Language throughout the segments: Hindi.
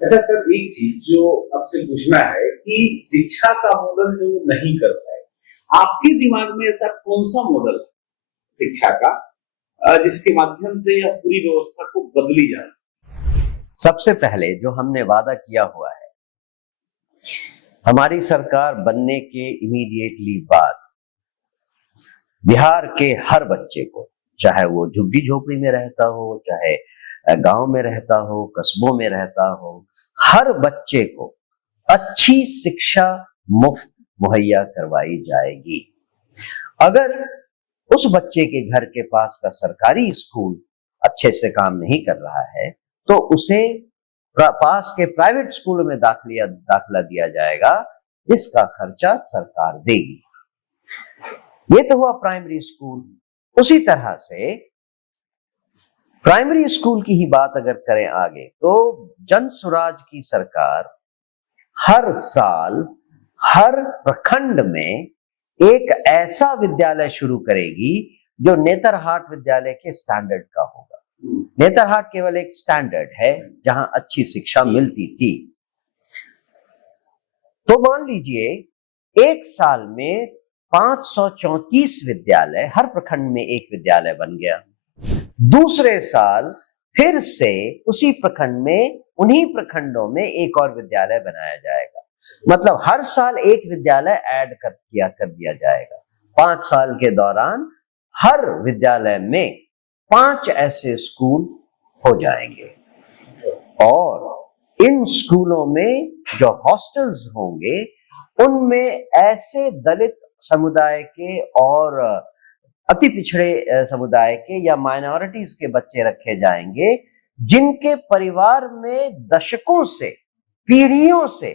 अच्छा सर, एक चीज जो आपसे पूछना है कि शिक्षा का मॉडल जो नहीं कर पाए, आपके दिमाग में ऐसा कौन सा मॉडल है शिक्षा का जिसके माध्यम से यह पूरी व्यवस्था को बदली जा सके? सबसे पहले जो हमने वादा किया हुआ है, हमारी सरकार बनने के इमीडिएटली बाद बिहार के हर बच्चे को, चाहे वो झुग्गी झोपड़ी में रहता हो, चाहे गांव में रहता हो, कस्बों में रहता हो, हर बच्चे को अच्छी शिक्षा मुफ्त मुहैया करवाई जाएगी। अगर उस बच्चे के घर के पास का सरकारी स्कूल अच्छे से काम नहीं कर रहा है तो उसे पास के प्राइवेट स्कूल में दाखिला दिया जाएगा, जिसका खर्चा सरकार देगी। ये तो हुआ प्राइमरी स्कूल। उसी तरह से प्राइमरी स्कूल की ही बात अगर करें आगे, तो जन स्वराज की सरकार हर साल हर प्रखंड में एक ऐसा विद्यालय शुरू करेगी जो नेतरहाट विद्यालय के स्टैंडर्ड का होगा। नेतरहाट केवल एक स्टैंडर्ड है जहां अच्छी शिक्षा मिलती थी। तो मान लीजिए एक साल में 534 विद्यालय, हर प्रखंड में एक विद्यालय बन गया। दूसरे साल फिर से उसी प्रखंड में, उन्हीं प्रखंडों में एक और विद्यालय बनाया जाएगा। मतलब हर साल एक विद्यालय ऐड कर दिया जाएगा। 5 साल के दौरान हर विद्यालय में 5 ऐसे स्कूल हो जाएंगे और इन स्कूलों में जो हॉस्टल्स होंगे उनमें ऐसे दलित समुदाय के और अति पिछड़े समुदाय के या माइनॉरिटीज के बच्चे रखे जाएंगे, जिनके परिवार में दशकों से, पीढ़ियों से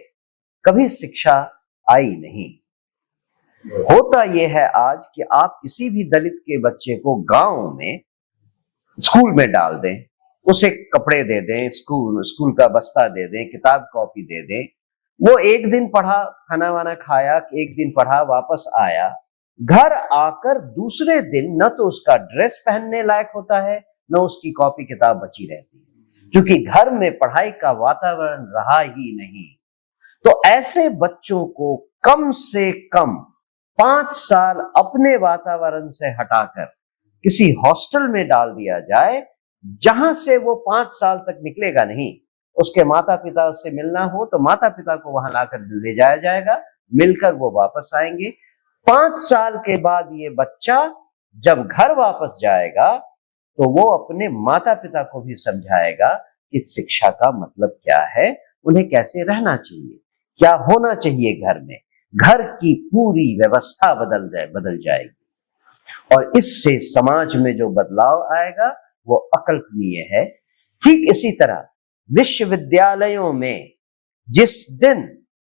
कभी शिक्षा आई नहीं। होता यह है आज कि आप किसी भी दलित के बच्चे को गांव में स्कूल में डाल दें, उसे कपड़े दे दें, स्कूल का बस्ता दे दें, किताब कॉपी दे दें, वो एक दिन पढ़ा, खाना वाना खाया, एक दिन पढ़ा, वापस आया, घर आकर दूसरे दिन न तो उसका ड्रेस पहनने लायक होता है, न उसकी कॉपी किताब बची रहती है, क्योंकि घर में पढ़ाई का वातावरण रहा ही नहीं। तो ऐसे बच्चों को कम से कम 5 साल अपने वातावरण से हटाकर किसी हॉस्टल में डाल दिया जाए, जहां से वो 5 साल तक निकलेगा नहीं। उसके माता पिता उससे मिलना हो तो माता पिता को वहां लाकर ले जाया जाएगा, मिलकर वो वापस आएंगे। 5 साल के बाद ये बच्चा जब घर वापस जाएगा तो वो अपने माता पिता को भी समझाएगा कि शिक्षा का मतलब क्या है, उन्हें कैसे रहना चाहिए, क्या होना चाहिए घर में। घर की पूरी व्यवस्था बदल जाएगी और इससे समाज में जो बदलाव आएगा वो अकल्पनीय है। ठीक इसी तरह विश्वविद्यालयों में जिस दिन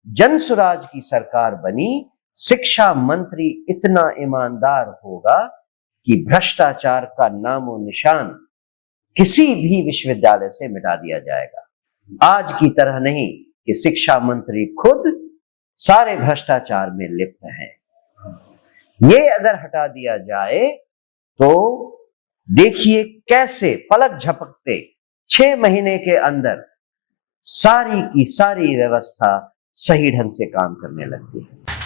जन स्वराज की सरकार बनी, शिक्षा मंत्री इतना ईमानदार होगा कि भ्रष्टाचार का नामो निशान किसी भी विश्वविद्यालय से मिटा दिया जाएगा। आज की तरह नहीं कि शिक्षा मंत्री खुद सारे भ्रष्टाचार में लिप्त हैं। ये अगर हटा दिया जाए तो देखिए कैसे पलक झपकते 6 महीने के अंदर सारी की सारी व्यवस्था सही ढंग से काम करने लगती है।